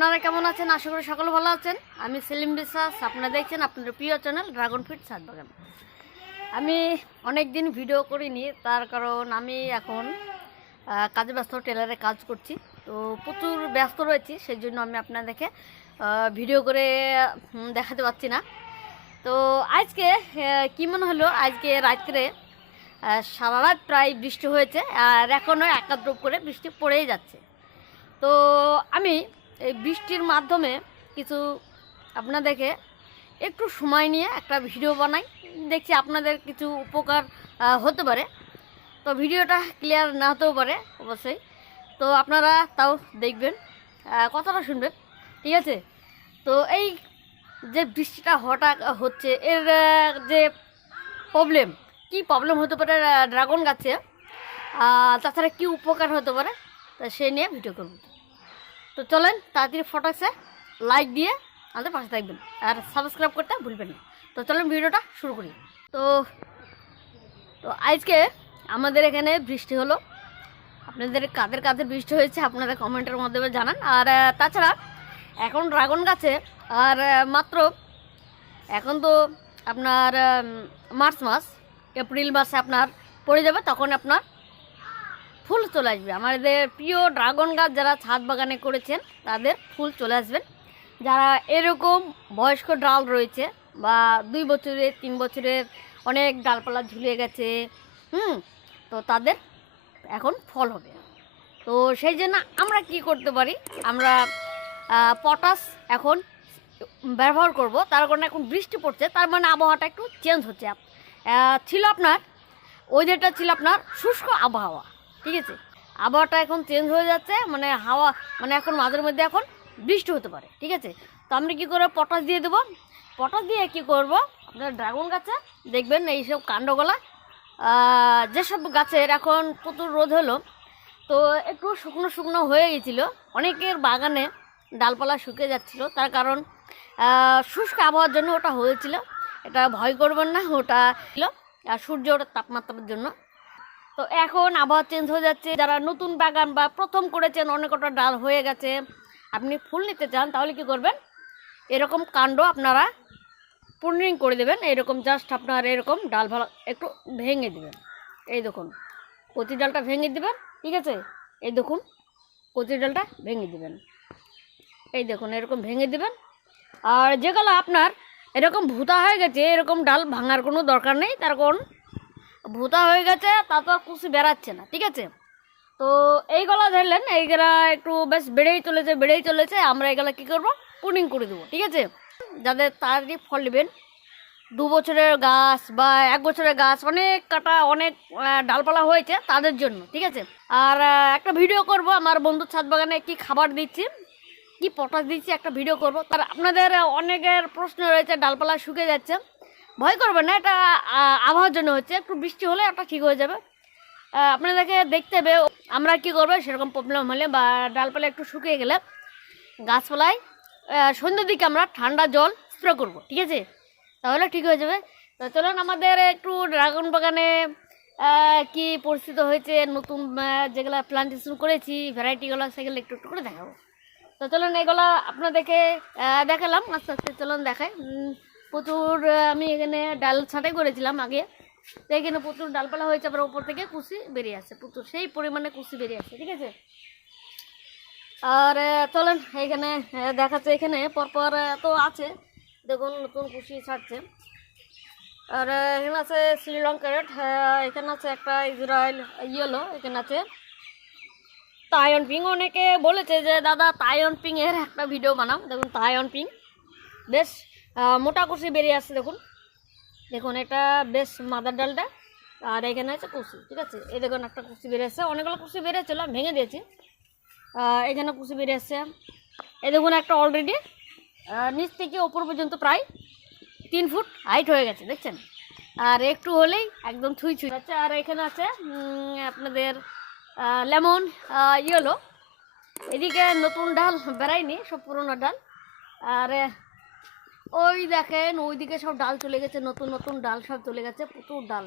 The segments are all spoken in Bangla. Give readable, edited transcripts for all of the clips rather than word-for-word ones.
আপনারা কেমন আছেন? আশা করি সকলে ভালো আছেন। আমি সেলিম বিশ্বাস, আপনারা দেখছেন আপনাদের প্রিয় চ্যানেল ড্রাগন ফ্রুট ছাদ বাগান। আমি অনেক দিন ভিডিও করিনি, তার কারণ আমি এখন কাজে ব্যস্ত, টেলারে কাজ করছি, তো প্রচুর ব্যস্ত রয়েছি, সেই জন্য আমি আপনাদেরকে ভিডিও করে দেখাতে পারছি না। তো আজকে কী মনে হলো, আজকে রাত্রে সারা রাত প্রায় বৃষ্টি হয়েছে, আর এখনও একাদ্র করে বৃষ্টি পড়েই যাচ্ছে। তো আমি এই বৃষ্টির মাধ্যমে কিছু আপনাদেরকে একটু সময় নিয়ে একটা ভিডিও বানাই, দেখছি আপনাদের কিছু উপকার হতে পারে। তো ভিডিওটা ক্লিয়ার না হতেও পারে অবশ্যই, তো আপনারা তাও দেখবেন, কথাটা শুনবেন, ঠিক আছে? তো এই যে বৃষ্টিটা হঠাৎ হচ্ছে, এর যে কী প্রবলেম হতে পারে ড্রাগন গাছে, তাছাড়া কী উপকার হতে পারে, তা সে নিয়ে ভিডিও করব। তো চলেন তাড়াতাড়ি ফটোসে লাইক দিয়ে আমাদের পাশে থাকবেন আর সাবস্ক্রাইব করতে ভুলবেন না। তো চলেন ভিডিওটা শুরু করি। তো তো আজকে আমাদের এখানে বৃষ্টি হলো। আপনাদের কাদের কাদের বৃষ্টি হয়েছে আপনারা কমেন্টের মাধ্যমে জানান। আর তাছাড়া এখন ড্রাগন গাছে আর মাত্র এখন তো আপনার মার্চ মাস, এপ্রিল মাসে আপনার পড়ে যাবে, তখন আপনার ফুল চলে আসবে। আমাদের প্রিয় ড্রাগন গাছ যারা ছাদ বাগানে করেছেন তাদের ফুল চলে আসবেন। যারা এরকম বয়স্ক ডাল রয়েছে বা 2 বছরের 3 বছরের অনেক ডালপালা ঝুলে গেছে, তো তাদের এখন ফল হবে। তো সেই জন্য আমরা কি করতে পারি, আমরা পটাশ এখন ব্যবহার করব। তার কারণে এখন বৃষ্টি পড়ছে, তার মানে আবহাওয়াটা একটু চেঞ্জ হচ্ছে। ছিল আপনার ওয়েদারটা ছিল আপনার শুষ্ক আবহাওয়া, ঠিক আছে? আবহাওয়াটা এখন চেঞ্জ হয়ে যাচ্ছে, মানে হাওয়া, মানে এখন মাঝের মধ্যে এখন বৃষ্টি হতে পারে, ঠিক আছে? তো আমরা কী করে পটাশ দিয়ে দেবো। পটাশ দিয়ে কী করব, আপনার ড্রাগন গাছে দেখবেন এইসব কাণ্ডগোলা, যেসব গাছের এখন প্রচুর রোদ হলো, তো একটু শুকনো শুকনো হয়ে গেছিলো, অনেকের বাগানে ডালপালা শুকিয়ে যাচ্ছিলো, তার কারণ শুষ্ক আবহাওয়ার জন্য ওটা হয়েছিল। এটা ভয় করবেন না, ওটা ছিল সূর্যের তাপমাত্রার জন্য। তো এখন আবহাওয়া চেঞ্জ হয়ে যাচ্ছে, যারা নতুন বাগান বা প্রথম করেছেন, অনেকটা ডাল হয়ে গেছে, আপনি ফুল নিতে চান, তাহলে কি করবেন, এরকম কাণ্ড আপনারা প্রুনিং করে দেবেন। এরকম জাস্ট আপনার এরকম ডাল ভালো একটু ভেঙে দেবেন। এই দেখুন কচি ডালটা ভেঙে দেবেন, ঠিক আছে? এই দেখুন কচি ডালটা ভেঙে দেবেন, এই দেখুন এরকম ভেঙে দেবেন। আর যেগুলো আপনার এরকম ভুতা হয়ে গেছে, এরকম ডাল ভাঙার কোনো দরকার নেই, তার কারণ ভুতা হয়ে গেছে, তা তো আর কুচি বেড়াচ্ছে না, ঠিক আছে? তো এইগুলা ধরলেন, এইগুলা একটু বেশ বেড়েই চলেছে, আমরা এগুলা কী করবো, প্রুনিং করে দেবো, ঠিক আছে? যাদের তাড়াতাড়ি ফল নেবেন, 2 বছরের গাছ বা 1 বছরের গাছ, অনেক কাটা অনেক ডালপালা হয়েছে তাদের জন্য, ঠিক আছে? আর একটা ভিডিও করব আমার বন্ধুর ছাদ বাগানে কী খাবার দিচ্ছি, কি পটাশ দিচ্ছি, একটা ভিডিও করব। তার আপনাদের অনেকের প্রশ্ন রয়েছে, ডালপালা শুকিয়ে যাচ্ছে, ভয় করবেন না, এটা আবহাওয়ার জন্য হচ্ছে, একটু বৃষ্টি হলে একটা ঠিক হয়ে যাবে। আপনাদেরকে দেখতে হবে আমরা কি করবো, সেরকম প্রবলেম হলে বা ডালপালা একটু শুকিয়ে গেলে গাছপালায় সন্ধ্যের দিকে আমরা ঠান্ডা জল স্প্রে করব, ঠিক আছে? তাহলে ঠিক হয়ে যাবে। তো চলুন আমাদের একটু ড্রাগন বাগানে কি পরিস্থিতি হয়েছে, নতুন যেগুলো প্লান্টেশন করেছি ভ্যারাইটিগুলো, সেগুলো একটু একটু করে দেখাবো। তো চলুন এগুলো আপনাদেরকে দেখালাম, আস্তে আস্তে চলুন দেখাই। প্রচুর আমি এখানে ডাল ছাঁটাই করেছিলাম আগে, তো এখানে প্রচুর ডালপালা হয়েছে, আবার উপর থেকে কুচি বেরিয়ে আসছে, প্রচুর সেই পরিমাণে কুচি বেরিয়ে আসছে, ঠিক আছে? আর চলেন এখানে দেখাচ্ছে, এখানে পরপর তো আছে, দেখুন নতুন কুচি ছাড়ছে। আর এখানে আছে শ্রীলঙ্কা রেড, এখানে আছে একটা ইসরায়েল ইয়েলো, এখানে আছে তাইওয়ান পিং। অনেকে বলেছে যে দাদা তাইওয়ান পিং এর একটা ভিডিও বানাও। দেখুন তাইওয়ান পিং বেশ মোটা কুচি বেরিয়ে আসছে, দেখুন দেখুন এটা বেশ মাদার ডালটা, আর এখানে আছে কুচি, ঠিক আছে? এই দেখুন একটা কুচি বেরিয়ে আসছে, অনেকগুলো কুচি বেরিয়েছিল, ভেঙে দিয়েছি। এখানে কুচি বেরিয়ে আসছে, এই দেখুন একটা অলরেডি নিচ থেকে ওপর পর্যন্ত প্রায় 3 ফুট হাইট হয়ে গেছে, দেখছেন? আর একটু হলেই একদম ছুঁই যাচ্ছে। আর এখানে আছে আপনাদের লেমন ইয়েলো, এদিকে নতুন ডাল বেড়ায়নি, সব পুরোনো ডাল। আর ওই দেখেন ওইদিকে সব ডাল চলে গেছে, নতুন নতুন ডাল সব চলে গেছে, প্রচুর ডাল।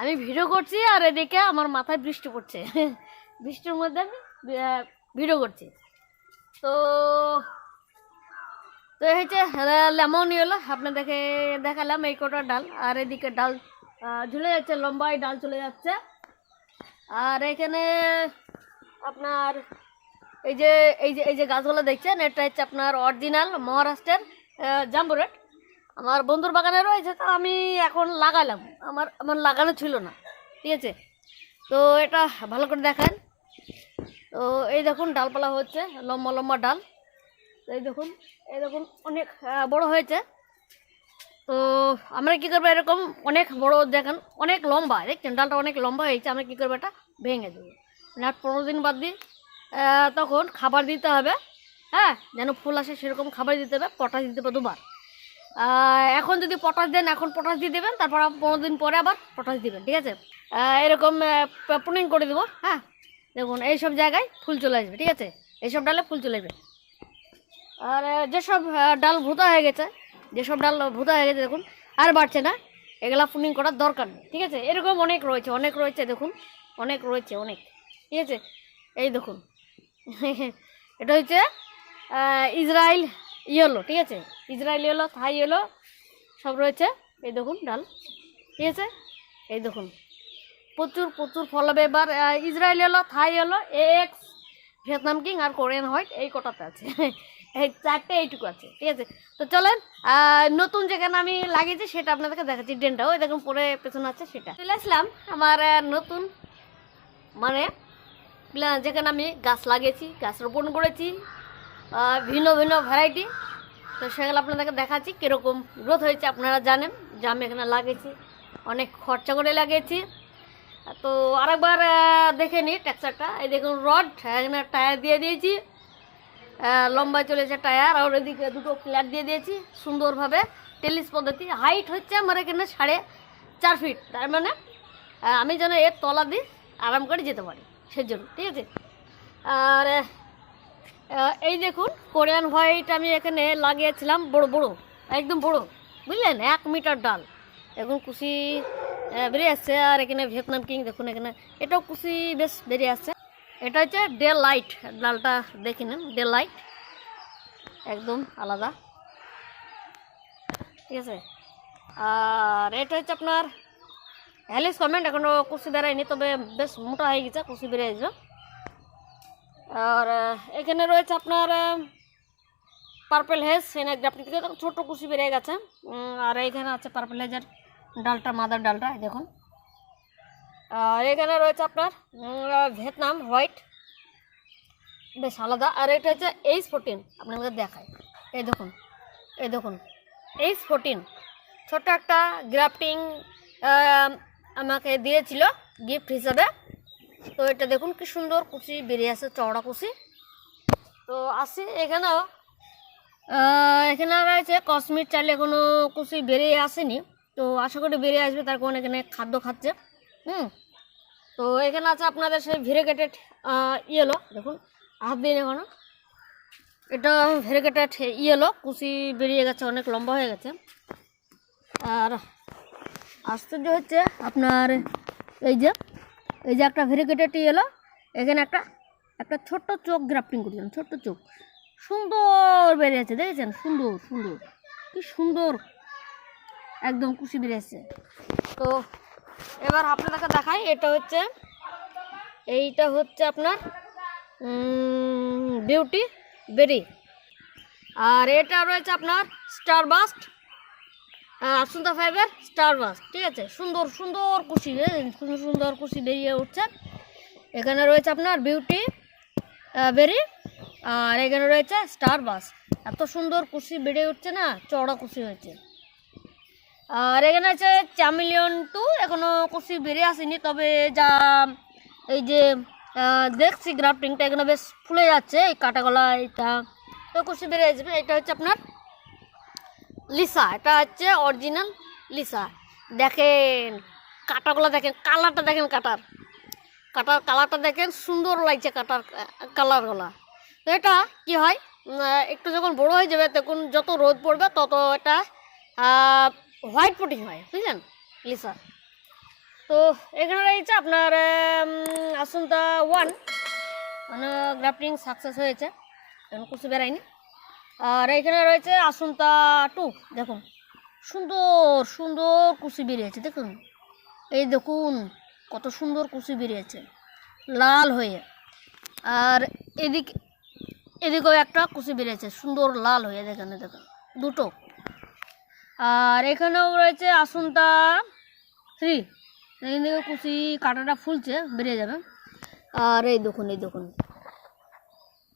আমি ভিডিও করছি আর এদিকে আমার মাথায় বৃষ্টি পড়ছে বৃষ্টির মধ্যে আমি ভিডিও করছি। তো তো এই হচ্ছে লেমন হলো আপনাদেরকে দেখালাম এই কটা ডাল। আর এদিকে ডাল ঝুলে যাচ্ছে, লম্বাই ডাল চলে যাচ্ছে। আর এখানে আপনার এই যে এই যে গাছগুলো দেখছেন, এটা হচ্ছে আপনার অরিজিনাল মহারাষ্ট্রের জাম্বু রেট। আমার বন্ধুর বাগানে রয়েছে, তো আমি এখন লাগালাম, আমার লাগানো ছিল না, ঠিক আছে। তো এটা ভালো করে দেখেন। তো এই দেখুন ডালপালা হচ্ছে, লম্বা লম্বা ডাল। এই দেখুন অনেক বড় হয়েছে। তো আমরা কী করবো, এরকম অনেক বড় দেখেন, অনেক লম্বা, দেখছেন ডালটা অনেক লম্বা হয়েছে। আমরা কী করবো, এটা ভেঙে দেবো, মানে 15 দিন বাদ দিয়ে তখন খাবার দিতে হবে। হ্যাঁ, যেন ফুল আসে সেরকম খাবার দিতে হবে। পটাশ দিতে হবে 2 বার। এখন যদি পটাশ দেন, এখন পটাশ দিয়ে দেবেন, তারপর 15 দিন পরে আবার পটাশ দিবেন, ঠিক আছে। এরকম প্রুনিং করে দেবো। হ্যাঁ, দেখুন এইসব জায়গায় ফুল চলে আসবে, ঠিক আছে। এইসব ডালে ফুল চলে আসবে। আর যেসব ডাল ভুতা হয়ে গেছে, দেখুন আর বাড়ছে না, এগুলা প্রুনিং করার দরকার নেই, ঠিক আছে। এরকম অনেক রয়েছে দেখুন, অনেক, ঠিক আছে। এই দেখুন এটা হচ্ছে ইসরায়েল ইয়েলো, ঠিক আছে। ইসরায়েল ইয়েলো, থাই ইয়েলো সব রয়েছে। এই দেখুন ডাল, ঠিক আছে। এই দেখুন প্রচুর ফল হবে এবার। ইসরায়েল ইয়েলো, থাই ইয়েলো, এক্স, ভিয়েতনাম কিং আর কোরিয়ান হোয়াইট, এই কটাতে আছে। এই 4টে এইটুকু আছে, ঠিক আছে। তো চলেন নতুন যেখানে আমি লাগিয়েছি সেটা আপনাদেরকে দেখাচ্ছি। ডেনটা ওই দেখুন পরে পেছনে আছে, সেটা চলে আসলাম আমার নতুন মানে যেখানে আমি গাছ লাগিয়েছি, গাছ রোপণ করেছি ভিন্ন ভ্যারাইটি। তো সেগুলো আপনাদেরকে দেখাচ্ছি কীরকম গ্রোথ হয়েছে। আপনারা জানেন যে আমি এখানে লাগিয়েছি, অনেক খরচা করে লাগিয়েছি। তো আরেকবার দেখে নিই টেক্সচারটা। এই দেখুন রড, এখানে টায়ার দিয়ে দিয়েছি, লম্বায় চলেছে টায়ার। আর ওইদিকে 2টো প্লেট দিয়ে দিয়েছি সুন্দরভাবে, টেলিস পদ্ধতি। হাইট হচ্ছে আমার এখানে 4.5 ফিট, তার মানে আমি যেন এর তলা দিয়ে আরাম করে যেতে পারি সেজন্য, ঠিক আছে। আর এই দেখুন কোরিয়ান হোয়াইট আমি এখানে লাগিয়েছিলাম, বড় একদম বড়, বুঝলেন, 1 মিটার ডাল। এখন কুশি বেরিয়ে আসছে। আর এখানে ভিয়েতনাম কিং দেখুন, এখানে এটাও কুশি বেশ বেরিয়ে আসছে। এটা হচ্ছে ডে লাইট, ডালটা দেখে নিন, ডে লাইট একদম আলাদা, ঠিক আছে। আর এটা হচ্ছে আপনার হ্যালিস কমেন্ট, এখনও কুশি বেরোয়নি, তবে বেশ মোটা হয়ে গেছে, কুশি বেরিয়ে আসবে। আর এখানে রয়েছে আপনার পার্পেল হেজ, সেনা গ্রাফটিং থেকে ছোটো কুশি বেরিয়ে গেছে। আর এখানে আছে পার্পেল হেজের ডালটা, মাদার ডালটা দেখুন। আর এখানে রয়েছে আপনার ভিয়েতনাম হোয়াইট, বেশ আলাদা। আর এটা হচ্ছে H14, আপনাদের দেখায়। এই দেখুন H14, ছোট্ট একটা গ্রাফটিং আমাকে দিয়েছিল গিফট হিসাবে। তো এটা দেখুন কি সুন্দর কুচি বেরিয়ে আসে, চওড়া কুচি। তো আসি এখানেও, এখানে রয়েছে কসমিক চাইলে এখনও কুচি বেরিয়ে আসেনি, তো আশা করি বেরিয়ে আসবে, তার কারণ এখানে খাদ্য খাচ্ছে। তো এখানে আছে আপনাদের সেই ভেরিগেটেড ইয়েলো, দেখুন হাত দিন এখনো, এটা ভেরিগেটেড ইয়েলো, কুচি বেরিয়ে গেছে, অনেক লম্বা হয়ে গেছে। আর আশ্চর্য হচ্ছে আপনার এই যে একটা ভেরিগেটেড ইয়েলো, এখানে একটা ছোট্ট চোখ গ্রাফটিং করছিলাম, ছোট্ট চোখ সুন্দর বেরিয়েছে, দেখেছেন, সুন্দর কি সুন্দর একদম কুচি বেরিয়েছে। তো এবার আপনাদেরকে দেখাই, এইটা হচ্ছে আপনার বিউটি বেরি। আর এটা রয়েছে আপনার স্টার বাস্ট, আসুন্তা ফাইভের স্টার বাস্ট, ঠিক আছে। সুন্দর কুচি, সুন্দর কুচি বেরিয়ে উঠছে। এখানে রয়েছে আপনার বিউটি বেরি, আর এখানে রয়েছে স্টার বাস্ট। এত সুন্দর কুচি বেরিয়ে উঠছে না, চওড়া কুচি হয়েছে। আর এখানে আছে চ্যামিলিয়ন 2, এখনও কুচি বেরিয়ে আসেনি, তবে যা এই যে দেখছি গ্রাফটিংটা এখানে বেশ ফুলে যাচ্ছে, এই কাটা গলা এটা, তো কুচি বেরিয়ে আসবে। এটা হচ্ছে আপনার লিসা, এটা হচ্ছে অরিজিনাল লিসা। দেখেন কাটাগুলো, দেখেন কালারটা, দেখেন কাটার কালারটা দেখেন, সুন্দর লাগছে কাটার কালারগুলা। তো এটা কি হয়, একটু যখন বড় হয়ে যাবে, তখন যত রোদ পড়বে তত এটা হোয়াইট পুটিং হয়, বুঝলেন, লিসা। তো এখানে রয়েছে আপনার আসুন্তা 1, মানে গ্রাফটিং সাকসেস হয়েছে। এখন কুচি বেরায়নি। আর এখানে রয়েছে আসন্তা 2, দেখুন সুন্দর সুন্দর কুচি বেরিয়েছে, দেখুন এই দেখুন কত সুন্দর কুচি বেরিয়েছে লাল হয়ে। আর এদিকেও একটা কুচি বেরিয়েছে সুন্দর লাল হয়ে, দেখেন দেখুন দুটো। আর এখানেও রয়েছে আসন্তা 3, এদিকে কুচি কাঁটাটা ফুলছে, বেরিয়ে যাবে। আর এই দেখুন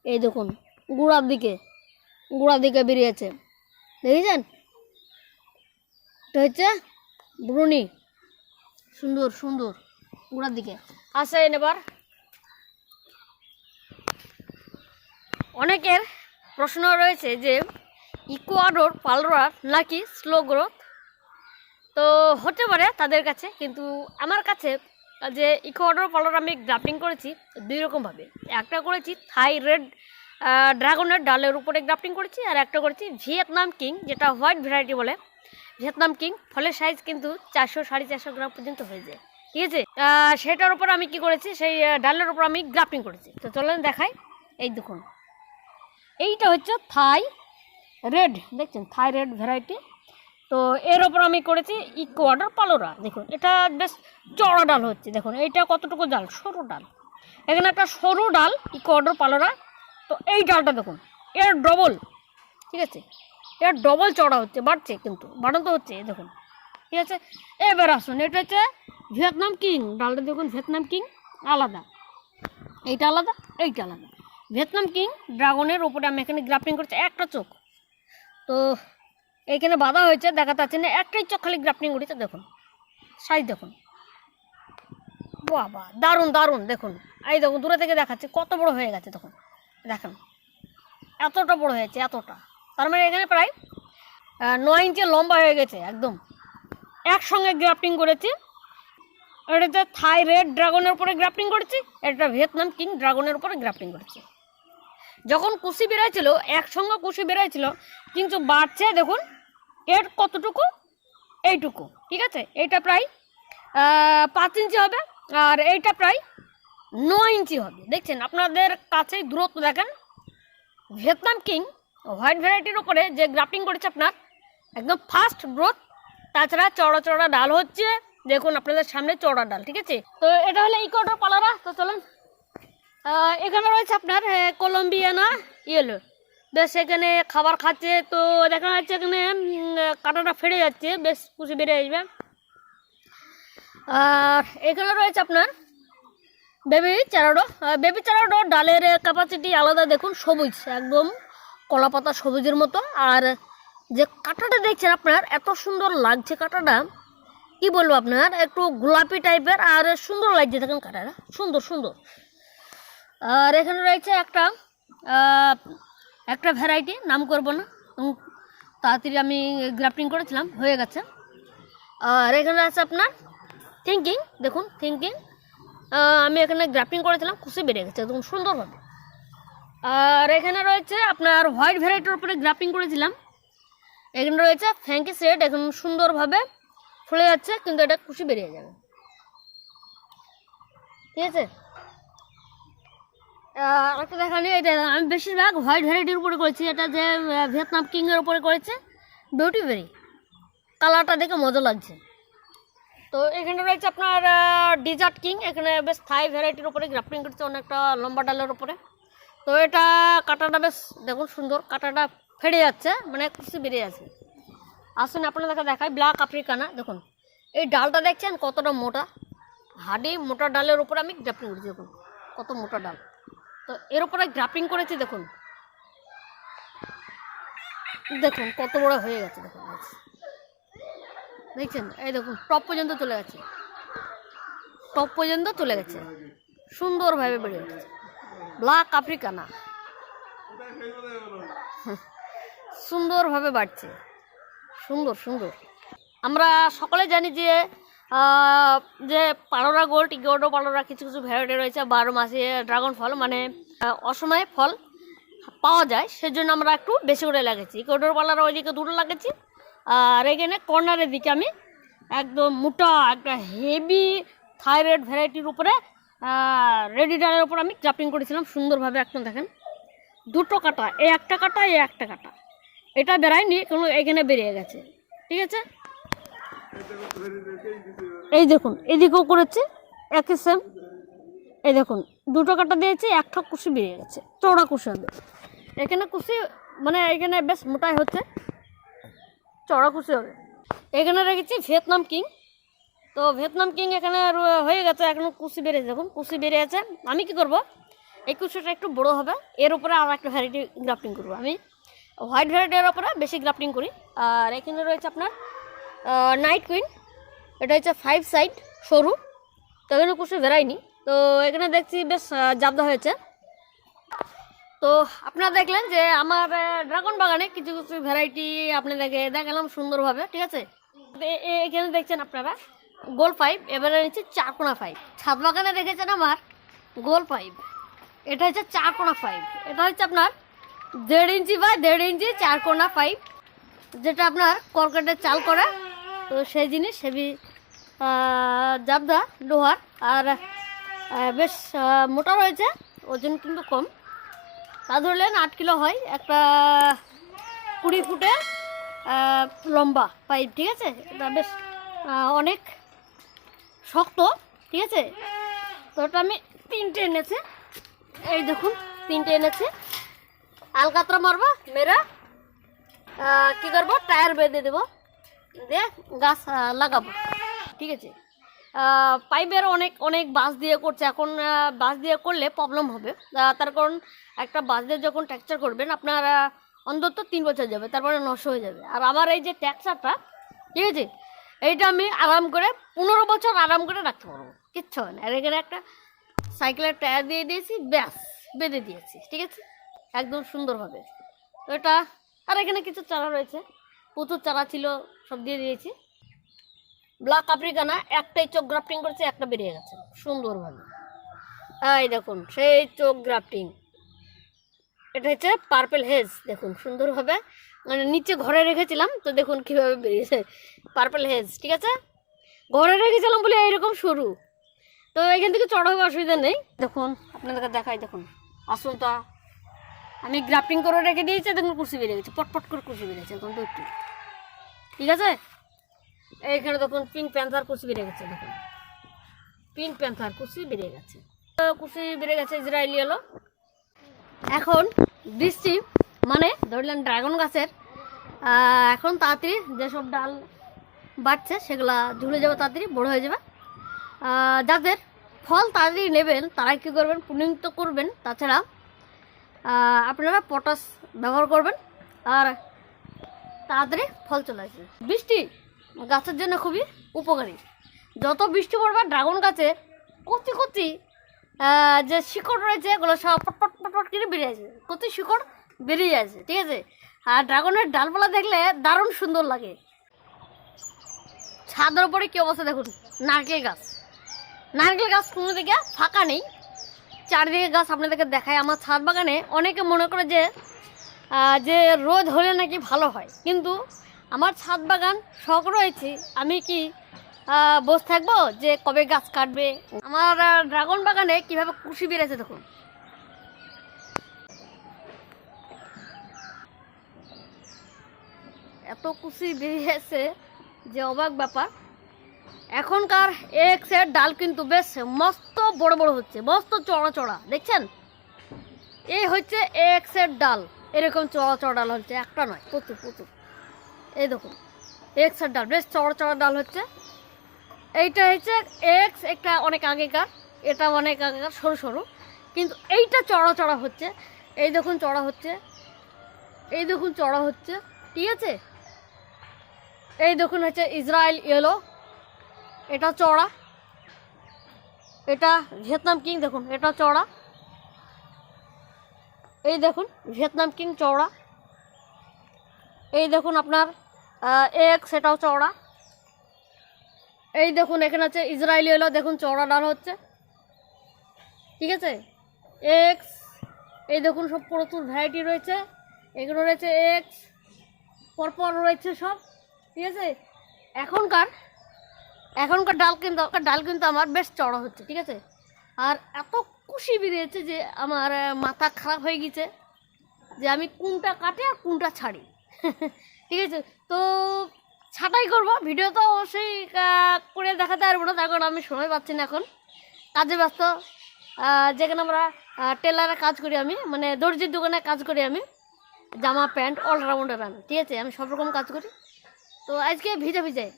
এই দেখুন গোড়ার দিকে বেরিয়েছে, দেখেছেন? এটা হচ্ছে ব্রুনি, সুন্দর সুন্দর গোড়ার দিকে আসেন। এবার অনেকের প্রশ্ন রয়েছে যে ইকুয়াডোর পালরার নাকি স্লো গ্রোথ। তো হতে পারে তাদের কাছে, কিন্তু আমার কাছে যে ইকুয়াডোর পালর আমি গ্রাফটিং করেছি 2 রকমভাবে। একটা করেছি থাই রেড ড্রাগনের ডালের উপরে গ্রাফটিং করেছি, আর একটা করেছি ভিয়েতনাম কিং, যেটা হোয়াইট ভ্যারাইটি বলে ভিয়েতনাম কিং। ফলের সাইজ কিন্তু 400-450 গ্রাম পর্যন্ত হয়ে যায়, ঠিক আছে? সেটার উপর আমি কি করেছি, সেই ডালের উপর আমি গ্রাফটিং করেছি। তো চলেন দেখাই। এই দেখুন এইটা হচ্ছে থাই রেড, দেখছেন থাই রেড ভ্যারাইটি। তো এর ওপর আমি করেছি ইকুয়াডোর পালোরা। দেখুন এটা বেশ চড়া ডাল হচ্ছে, দেখুন এইটা কতটুকু ডাল, সরু ডাল। এখানে একটা সরু ডাল ইকুয়াডোর পালোরা। তো এই ডালটা দেখুন এর ডবল, ঠিক আছে? এর ডবল চড়া হচ্ছে, বাড়ছে কিন্তু বাড়ানো হচ্ছে, দেখুন, ঠিক আছে? এবার আসুন, এটা হচ্ছে ভিয়েতনাম কিং ডালটা, দেখুন ভিয়েতনাম কিং আলাদা, এইটা আলাদা, এইটা আলাদা। ভিয়েতনাম কিং ড্রাগনের ওপরে আমি এখানে গ্রাফটিং করছি একটা চোখ। তো এইখানে বাধা হয়েছে, দেখাতে পাচ্ছেন না, একটাই চোখ খালি গ্রাফটিং করেছে, দেখুন সাইজ দেখুন, বাবা দারুণ দারুণ। দেখুন এই দেখুন দূরে থেকে দেখাচ্ছে কত বড় হয়ে গেছে, তখন দেখেন এতটা বড় হয়েছে, এতটা। তার মানে এখানে প্রায় 9 ইঞ্চি লম্বা হয়ে গেছে একদম। একসঙ্গে গ্রাফটিং করেছি। এটাতে থাই রেড ড্রাগনের উপরে গ্রাফটিং করেছি, এটা ভিয়েতনাম কিং ড্রাগনের উপরে গ্রাফটিং করেছি। যখন কুশি বেড়াইছিল একসঙ্গে কুশি বেড়াইছিল, কিন্তু বাড়ছে দেখুন এর কতটুকু, এইটুকু, ঠিক আছে? এইটা প্রায় 5 ইঞ্চি হবে, আর এইটা প্রায় 9 ইঞ্চি হবে। দেখছেন আপনাদের কাছেই দূরত্ব দেখেন। ভিয়েতনাম কিং হোয়াইট ভ্যারাইটির উপরে যে গ্রাফটিং করেছে আপনার একদম ফাস্ট গ্রোথ, তাছাড়া চড়া চড়া ডাল হচ্ছে, দেখুন আপনাদের সামনে চড়া ডাল, ঠিক আছে? তো এটা হলো ইকুয়াডোর পালারা। তো চলুন, এখানে রয়েছে আপনার কলম্বিয়ানা ইয়েলো, বেশ এখানে খাবার খাচ্ছে। তো দেখা যাচ্ছে এখানে কাঁটাটা ফেড়ে যাচ্ছে, বেশ কুচি বেড়ে আসবে। আর এখানে রয়েছে আপনার বেবি চারাডো ডালের ক্যাপাসিটি আলাদা, দেখুন সবুজ একদম কলা পাতা সবুজের মতো। আর যে কাঁটাটা দেখছেন আপনার এত সুন্দর লাগছে, কাঁটাটা কি বলবো আপনার, একটু গোলাপি টাইপের আর সুন্দর লাগছে, দেখুন কাঁটাটা সুন্দর সুন্দর। আর এখানে রয়েছে একটা ভ্যারাইটি, নাম করবো না, তাড়াতাড়ি আমি গ্রাফটিং করেছিলাম, হয়ে গেছে। আর এখানে আছে আপনার থিঙ্কিং, দেখুন থিঙ্কিং আমি এখানে গ্রাফটিং করেছিলাম, খুশি বেড়ে গেছে একদম সুন্দরভাবে। আর এখানে রয়েছে আপনার হোয়াইট ভ্যারাইটির উপরে গ্রাফটিং করেছিলাম। এখানে রয়েছে ফ্যাঙ্কি সেট, এখন সুন্দরভাবে ফুলে যাচ্ছে, কিন্তু এটা খুশি বেরিয়ে যাবে, ঠিক আছে? একটা দেখা নেই, এটা আমি বেশিরভাগ হোয়াইট ভ্যারাইটির উপরে করেছি। এটা যে ভিয়েতনাম কিংয়ের উপরে করেছে, বিউটি বেরি, কালারটা দেখে মজা লাগছে। তো এখানে রয়েছে আপনার ডিজার্ট কিং, এখানে বেশ থাই ভ্যারাইটির উপরে গ্রাফটিং করছে, অনেকটা লম্বা ডালের উপরে। তো এটা কাঁটাটা বেশ দেখুন সুন্দর, কাঁটাটা ফেড়ে যাচ্ছে, মানে কিছু বেরিয়ে আছে। আসুন আপনাদেরকে দেখায় ব্ল্যাক আফ্রিকানা, দেখুন এই ডালটা দেখছেন কতটা মোটা, হাডি মোটা ডালের উপরে আমি গ্রাফটিং করেছি, দেখুন কত মোটা ডাল। তো এর উপরে গ্রাফটিং করেছি, দেখুন দেখুন কত বড় হয়ে গেছে, দেখুন দেখছেন, এই দেখুন টপ পর্যন্ত চলে গেছে, টপ পর্যন্ত চলে গেছে, সুন্দরভাবে বেড়ে উঠেছে ব্ল্যাক আফ্রিকানা, সুন্দরভাবে বাড়ছে, সুন্দর সুন্দর। আমরা সকলে জানি যে যে পালোরা গোল্ড, ইকুয়াডোর পালোরা কিছু কিছু ভ্যারাইটি রয়েছে 12 মাসে ড্রাগন ফল, মানে অসময়ে ফল পাওয়া যায়, সেজন্য আমরা একটু বেশি করে লাগাচ্ছি। ইকুয়াডোর পালোরা ওইদিকে 2টো লাগাচ্ছি, আর এখানে কর্নারের দিকে আমি একদম মোটা একটা হেভি থাইরয়েড ভ্যারাইটির উপরে রেডি ডালের উপর আমি গ্রাফটিং করেছিলাম সুন্দরভাবে, একদম দেখেন দুটো কাটা, এই একটা কাটা, এই একটা কাটা, এটা বেরায়নি কোনো, এখানে বেরিয়ে গেছে। ঠিক আছে, এই দেখুন এদিকেও করেছে একই সেম। এই দেখুন দুটো কাটা দিয়েছি, একটা কুশি বেরিয়ে গেছে, চওড়া কুশি হবে। এখানে কুশি মানে এখানে বেশ মোটাই হচ্ছে, চওড়া কুশি হবে। এখানে রেখেছি ভিয়েতনাম কিং। তো ভিয়েতনাম কিং এখানে হয়ে গেছে, এখন কুশি বেরিয়েছে, দেখুন কুশি বেরিয়েছে। আমি কি করব, এই কুশিটা একটু বড় হবে, এর উপরে আর একটা ভ্যারাইটি গ্রাফটিং করবো। আমি হোয়াইট ভ্যারাইটির উপরে বেশি গ্রাফটিং করি। আর এখানে রয়েছে আপনার নাইট কুইন, এটা হচ্ছে 5 সাইড সরু, তো এখানে কুশি বেরায়নি। তো এখানে দেখছি বেশ জাবদা হয়েছে। তো আপনারা দেখলেন যে আমার ড্রাগন বাগানে কিছু কিছু ভ্যারাইটি আপনাদেরকে দেখালাম সুন্দরভাবে। ঠিক আছে, এখানে দেখছেন আপনারা গোল পাইপ, এবারে নিচ্ছে 4 কোণা পাইপ। ছাদ বাগানে দেখেছেন আমার গোল পাইপ, এটা হচ্ছে 4 কোণা পাইপ। এটা হচ্ছে আপনার 1.5 ইঞ্চি বা 1.5 ইঞ্চি 4 কোণা পাইপ, যেটা আপনার কর্কেটের চাল করে। তো সেই জিনিস হেভি জাবদা লোহার, আর বেশ মোটা রয়েছে, ওজন কিন্তু কম। তা ধরলেন 8 কিলো হয়, একটা 20 ফুটে লম্বা পাইপ। ঠিক আছে, এটা বেশ অনেক শক্ত। ঠিক আছে, তো ওটা আমি 3টে এনেছি, এই দেখুন 3টে এনেছি। আলকাতরা মারবা মেরা কী করবো, টায়ার বেঁধে দেবো, দিয়ে গাছ লাগাবো। ঠিক আছে, পাইপের অনেক অনেক বাঁশ দিয়ে করছে এখন। বাঁশ দিয়ে করলে প্রবলেম হবে, তার কারণ একটা বাঁশ দিয়ে যখন টেক্সচার করবেন আপনার অন্তত 3 বছর যাবে, তারপরে নষ্ট হয়ে যাবে। আর আমার এই যে টেক্সচারটা, ঠিক আছে, এইটা আমি আরাম করে 15 বছর আরাম করে রাখতে পারবো, কিচ্ছু হয় না। আর এখানে একটা সাইকেলের টায়ার দিয়ে দিয়েছি, ব্যাস বেঁধে দিয়েছি। ঠিক আছে, একদম সুন্দরভাবে। তো এটা, আর এখানে কিছু চারা রয়েছে, প্রচুর চারা ছিল, সব দিয়ে দিয়েছি। ব্ল্যাক আফ্রিকানা একটাই চোখ গ্রাফটিং করেছে, একটা বেরিয়ে গেছে সুন্দরভাবে। এই দেখুন সেই চোখ গ্রাফটিং, এটা হচ্ছে পার্পেল হেজ, দেখুন সুন্দরভাবে, মানে নিচে ঘরে রেখেছিলাম, তো দেখুন কীভাবে বেরিয়েছে পার্পেল হেজ। ঠিক আছে, ঘরে রেখেছিলাম বলে এইরকম সরু, তো এখান থেকে চড়া হবে, অসুবিধা নেই। দেখুন আপনাদেরকে দেখাই, দেখুন আসলটা আমি গ্রাফটিং করে রেখে দিয়েছি, দেখুন কুর্সি বেরিয়ে গেছে, পটপট করে কুর্সি বেরিয়েছে এখন তো একটু। ঠিক আছে, এইখানে দেখুন পিঙ্ক প্যান্থার কুর্সি বেরিয়ে গেছে, দেখুন পিঙ্ক প্যান্থার কুর্সি বেরিয়ে গেছে, কুর্সি বেরিয়ে গেছে ইসরায়েলি এলো। এখন বৃষ্টি মানে ধরলেন ড্রাগন গাছের এখন তাড়াতাড়ি যেসব ডাল বাড়ছে সেগুলা ঝুলে যাবে, তাড়াতাড়ি বড় হয়ে যাবে। যাদের ফল তাড়াতাড়ি নেবেন তারা কী করবেন, পুনিং তো করবেন, তাছাড়া আপনারা পটাশ ব্যবহার করবেন, আর তাড়াতাড়ি ফল চলে আসবে। বৃষ্টি গাছের জন্য খুবই উপকারী, যত বৃষ্টি পড়বে ড্রাগন গাছে কচি কচি যে শিকড় রয়েছে এগুলো সব পটপট পটপট করে বেরিয়ে আসবে, কচি শিকড় বেরিয়ে আসবে। ঠিক আছে, আর ড্রাগনের ডালপালা দেখলে দারুণ সুন্দর লাগে। ছাদের উপরে কী অবস্থা দেখুন, নারকেল গাছ, নারকেল গাছ কোনো দিকে ফাঁকা নেই, চারিদিকে গাছ আপনাদেরকে দেখায়। আমার ছাদ বাগানে অনেকে মনে করে যে রোদ হলে নাকি ভালো হয়, কিন্তু আমার ছাদ বাগান শখ রয়েছে, আমি কি বসে থাকবো যে কবে গাছ কাটবে। আমার ড্রাগন বাগানে কিভাবে কুশি বেড়েছে দেখুন, এত কুশি বেরিয়েছে যে অবাক ব্যাপার। এখনকার এক্সের ডাল কিন্তু বেশ মস্ত বড় বড় হচ্ছে, মস্ত চড়া চড়া, দেখছেন এই হচ্ছে এক্সের ডাল, এরকম চড়া চড়া ডাল হচ্ছে, একটা নয় প্রচুর প্রচুর। এই দেখুন এক্সের ডাল বেশ চড়া চড়া ডাল হচ্ছে। এইটা হচ্ছে এক্স, একটা অনেক আগেকার, এটা অনেক আগেকার সরু সরু, কিন্তু এইটা চড়া চড়া হচ্ছে। এই দেখুন চড়া হচ্ছে, এই দেখুন চড়া হচ্ছে। ঠিক আছে, এই দেখুন হচ্ছে ইসরায়েল ইয়েলো, এটা চড়া, এটা ভিয়েতনাম কিং, দেখুন এটা চড়া, এই দেখুন ভিয়েতনাম কিং চওড়া, এই দেখুন আপনার এক্স, এটাও চওড়া, এই দেখুন এখানে আছে ইসরায়েলি এলো, দেখুন চওড়া ডাল হচ্ছে। ঠিক আছে, এক্স, এই দেখুন সব প্রচুর ভ্যারাইটি রয়েছে, এগুলো রয়েছে এক্স, পরপর রয়েছে সব। ঠিক আছে, এখনকার ডাল কিন্তু আমার বেশ চড়া হচ্ছে। ঠিক আছে, আর এত কুশি বেরিয়েছে যে আমার মাথা খারাপ হয়ে গেছে, যে আমি কোনটা কাটে আর কোনটা ছাড়ি। ঠিক আছে, তো ছাটাই করবো। ভিডিও তো অবশ্যই করে দেখাতে পারবো না, তার কারণ আমি সময় পাচ্ছি না, এখন কাজে ব্যস্ত। যেখানে আমরা টেলারে কাজ করি, আমি মানে দর্জির দোকানে কাজ করি, আমি জামা প্যান্ট অলরাউন্ডার আমি। ঠিক আছে, আমি সব রকম কাজ করি। তো আজকে ভিজায়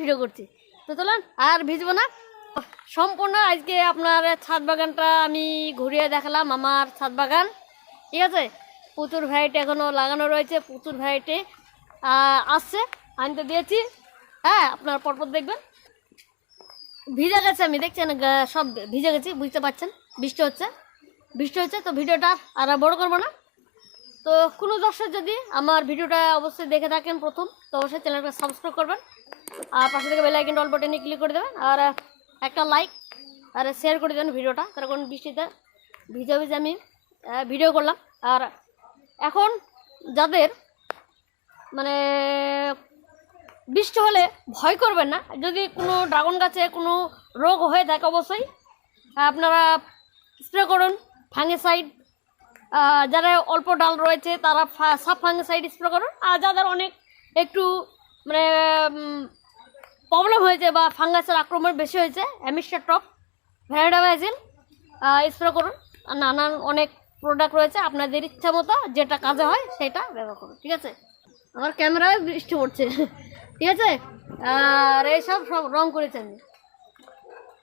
ভিডিও করছি। তো চলেন আর ভিজবো না, সম্পূর্ণ আজকে আপনার ছাদ বাগানটা আমি ঘুরিয়ে দেখালাম। আমার ছাদ বাগান, ঠিক আছে, প্রচুর ভ্যারাইটি এখনও লাগানো রয়েছে, প্রচুর ভ্যারাইটি আসছে, আনতে দিয়েছি। হ্যাঁ, আপনারা পরপর দেখবেন। ভিজে গেছে, আমি দেখছেন সব ভিজে গেছি, বুঝতে পারছেন। বৃষ্টি হচ্ছে তো ভিডিওটা আর বড় করবো না। তো কোনো দর্শক যদি আমার ভিডিওটা অবশ্যই দেখে থাকেন প্রথম, তো অবশ্যই চ্যানেলটা সাবস্ক্রাইব করবেন, আর পাশে থেকে বেল আইকনটা অল বাটনে ক্লিক করে দেবেন, আর একটা লাইক আর শেয়ার করে দেবেন ভিডিওটা। কারণ বৃষ্টিতে ভিজে আমি ভিডিও করলাম। আর এখন যাদের মানে বৃষ্টি হলে ভয় করবেন না, যদি কোনো ড্রাগন গাছে কোনো রোগ হয়ে থাকে অবশ্যই আপনারা স্প্রে করুন ফাঙ্গিসাইড। যারা অল্প ডাল রয়েছে তারা সাব ফাঙ্গিসাইড স্প্রে করুন, আর যাদের অনেক একটু মানে প্রবলেম হয়েছে বা ফাঙ্গাসের আক্রমণ বেশি হয়েছে, অ্যামিস্টার টপ ভ্যারাডাভাইজিল স্প্রে করুন। আর নানান অনেক প্রোডাক্ট রয়েছে, আপনাদের ইচ্ছা মতো যেটা কাজে হয় সেটা ব্যবহার করুন। ঠিক আছে, আমার ক্যামেরায় বৃষ্টি পড়ছে। ঠিক আছে, আর এইসব সব রং করেছি আমি,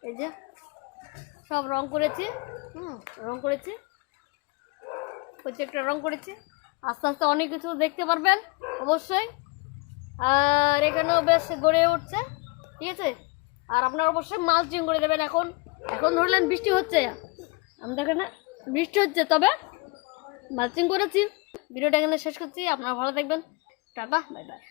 এই যে সব রং করেছি, রং করেছি, প্রত্যেকটা রং করেছি। আস্তে আস্তে অনেক কিছু দেখতে পারবেন অবশ্যই। আর এখানেও বেশ গড়ে উঠছে। ঠিক আছে, আর আপনারা অবশ্যই মালচিং করে দেবেন। এখন ধরলেন বৃষ্টি হচ্ছে, আমি দেখেন না বৃষ্টি হচ্ছে, তবে মালচিং করেছি। ভিডিওটা এখানে শেষ করছি, আপনারা ভালো থাকবেন, টাটা, বাই বাই।